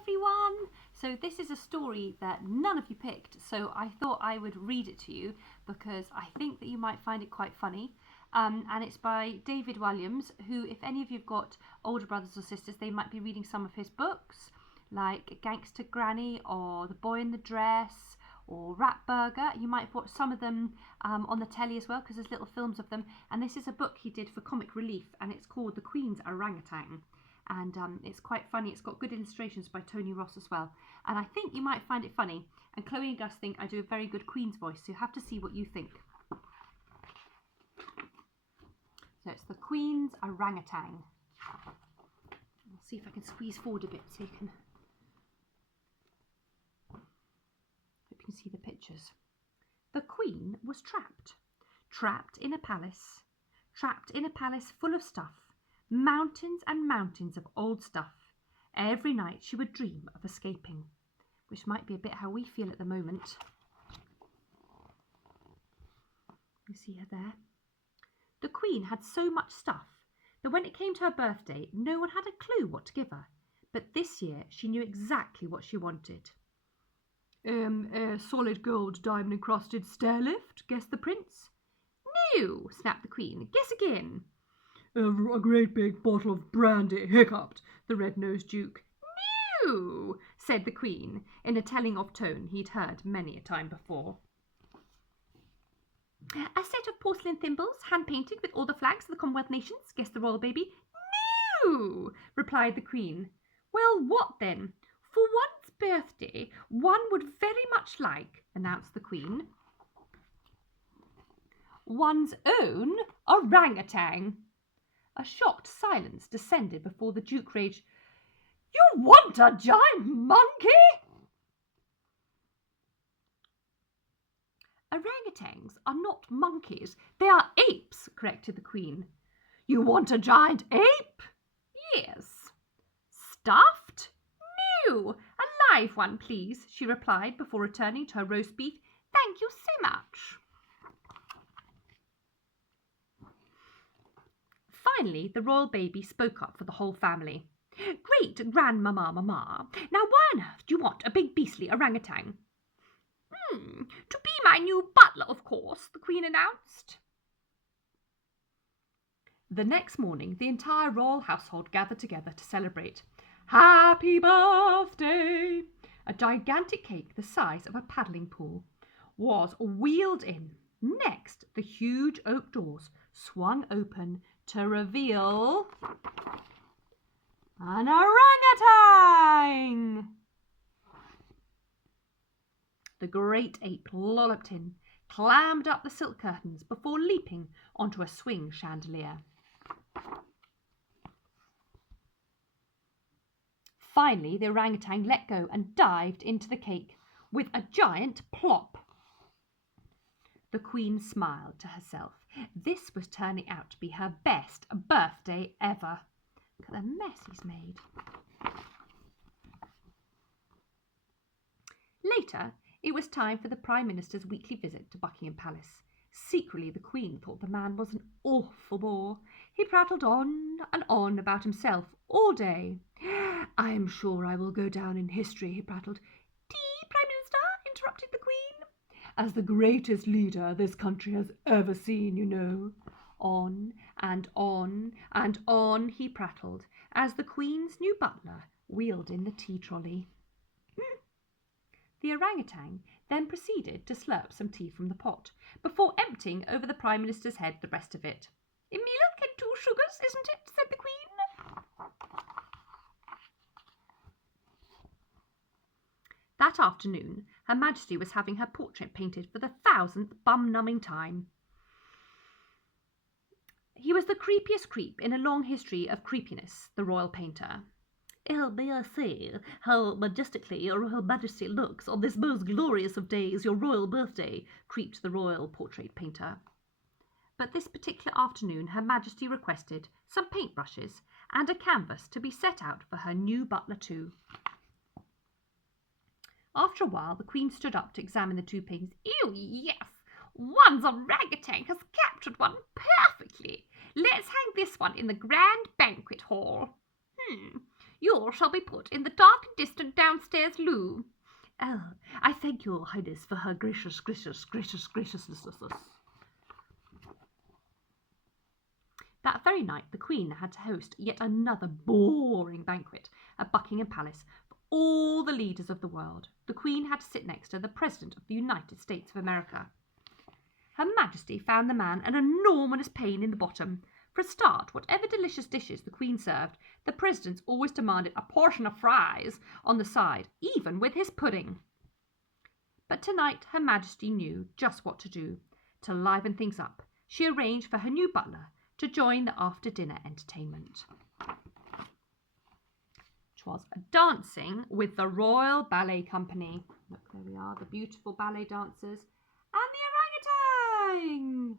everyone! So this is a story that none of you picked, so I thought I would read it to you because I think that you might find it quite funny. And it's by David Walliams, who, if any of you've got older brothers or sisters, they might be reading some of his books, like Gangster Granny or The Boy in the Dress or Rat Burger. You might have watched some of them on the telly as well, because there's little films of them. And this is a book he did for Comic Relief, and it's called The Queen's Orang-utan. And it's quite funny. It's got good illustrations by Tony Ross as well. And I think you might find it funny. And Chloe and Gus think I do a very good Queen's voice, so you have to see what you think. So it's The Queen's Orang-utan. I'll see if I can squeeze forward a bit so you can... hope you can see the pictures. The Queen was trapped. Trapped in a palace. Trapped in a palace full of stuff. Mountains and mountains of old stuff. Every night she would dream of escaping, which might be a bit how we feel at the moment. You see her there? The Queen had so much stuff that when it came to her birthday, no one had a clue what to give her. But this year she knew exactly what she wanted. A solid gold diamond encrusted stair lift, guessed the prince. No, snapped the Queen. Guess again. A great big bottle of brandy, hiccuped the red-nosed Duke. No, said the Queen, in a telling-off tone he'd heard many a time before. A set of porcelain thimbles, hand-painted with all the flags of the Commonwealth nations, guessed the royal baby. No, replied the Queen. Well, what then? For one's birthday, one would very much like, announced the Queen, one's own orang-utan. A shocked silence descended before the Duke raged. You want a giant monkey? Orangutans are not monkeys. They are apes, corrected the Queen. You want a giant ape? Yes. Stuffed? No. A live one, please, she replied before returning to her roast beef. Thank you so much. Finally, the royal baby spoke up for the whole family. Great grandmamma, mamma. Now why on earth do you want a big beastly orangutan? To be my new butler, of course, the Queen announced. The next morning, the entire royal household gathered together to celebrate. Happy birthday! A gigantic cake the size of a paddling pool was wheeled in. Next, the huge oak doors swung open to reveal an orangutan. The great ape lolloped in, clambered up the silk curtains before leaping onto a swing chandelier. Finally, the orangutan let go and dived into the cake with a giant plop. The Queen smiled to herself. This was turning out to be her best birthday ever. Look at the mess he's made. Later, it was time for the Prime Minister's weekly visit to Buckingham Palace. Secretly, the Queen thought the man was an awful bore. He prattled on and on about himself all day. I am sure I will go down in history, he prattled. Tea, Prime Minister, interrupted the Queen. As the greatest leader this country has ever seen, you know. On and on and on he prattled, as the Queen's new butler wheeled in the tea trolley. The orangutan then proceeded to slurp some tea from the pot, before emptying over the Prime Minister's head the rest of it. Milk and 2 sugars, isn't it? Said the Queen. That afternoon, Her Majesty was having her portrait painted for the 1000th bum-numbing time. He was the creepiest creep in a long history of creepiness, the royal painter. May I say how majestically your Royal Majesty looks on this most glorious of days, your royal birthday, creeped the royal portrait painter. But this particular afternoon Her Majesty requested some paintbrushes and a canvas to be set out for her new butler too. After a while, the Queen stood up to examine the 2 paintings. Ew, yes, one's orangutan has captured one perfectly. Let's hang this one in the grand banquet hall. You shall be put in the dark and distant downstairs loo. Oh, I thank your highness for her graciousness. That very night the Queen had to host yet another boring banquet at Buckingham Palace for all the leaders of the world. The Queen had to sit next to the President of the United States of America. Her Majesty found the man an enormous pain in the bottom. For a start, whatever delicious dishes the Queen served, the President always demanded a portion of fries on the side, even with his pudding. But tonight Her Majesty knew just what to do. To liven things up, she arranged for her new butler to join the after-dinner entertainment. 'Twas a dancing with the Royal Ballet Company. Look, there we are, the beautiful ballet dancers and the orangutan.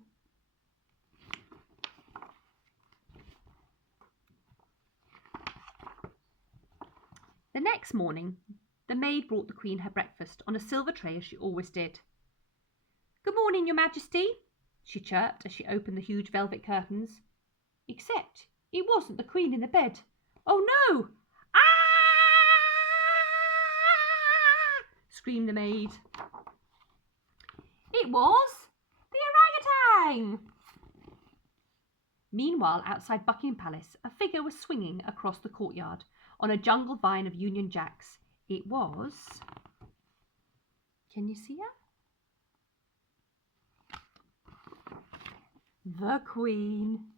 The next morning, the maid brought the Queen her breakfast on a silver tray as she always did. "Good morning, Your Majesty," she chirped as she opened the huge velvet curtains. Except it wasn't the Queen in the bed. "Oh no! Ah!" screamed the maid. It was the orangutan! Meanwhile, outside Buckingham Palace, a figure was swinging across the courtyard on a jungle vine of Union Jacks. It was... Can you see her? The Queen.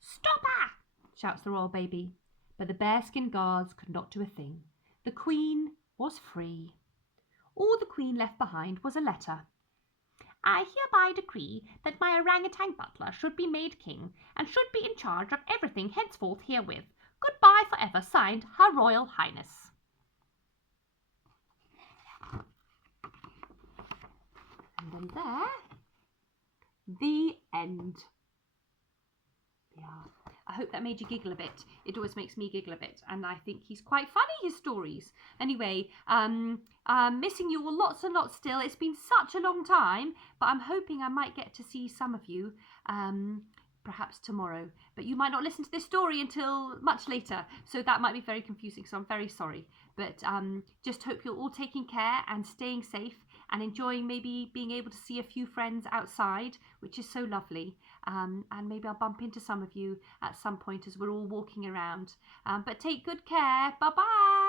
"Stop her!" shouts the royal baby. But the bearskin guards could not do a thing. The Queen was free. All the Queen left behind was a letter. "I hereby decree that my orangutan butler should be made king and should be in charge of everything henceforth herewith. Goodbye forever, signed Her Royal Highness." And then there, the end. Yeah, I hope that made you giggle a bit. It always makes me giggle a bit, and I think he's quite funny, his stories. Anyway, missing you all lots and lots still. It's been such a long time, but I'm hoping I might get to see some of you perhaps tomorrow. But you might not listen to this story until much later, so that might be very confusing, so I'm very sorry. But just hope you're all taking care and staying safe and enjoying maybe being able to see a few friends outside, which is so lovely. And maybe I'll bump into some of you at some point as we're all walking around. But take good care. Bye-bye.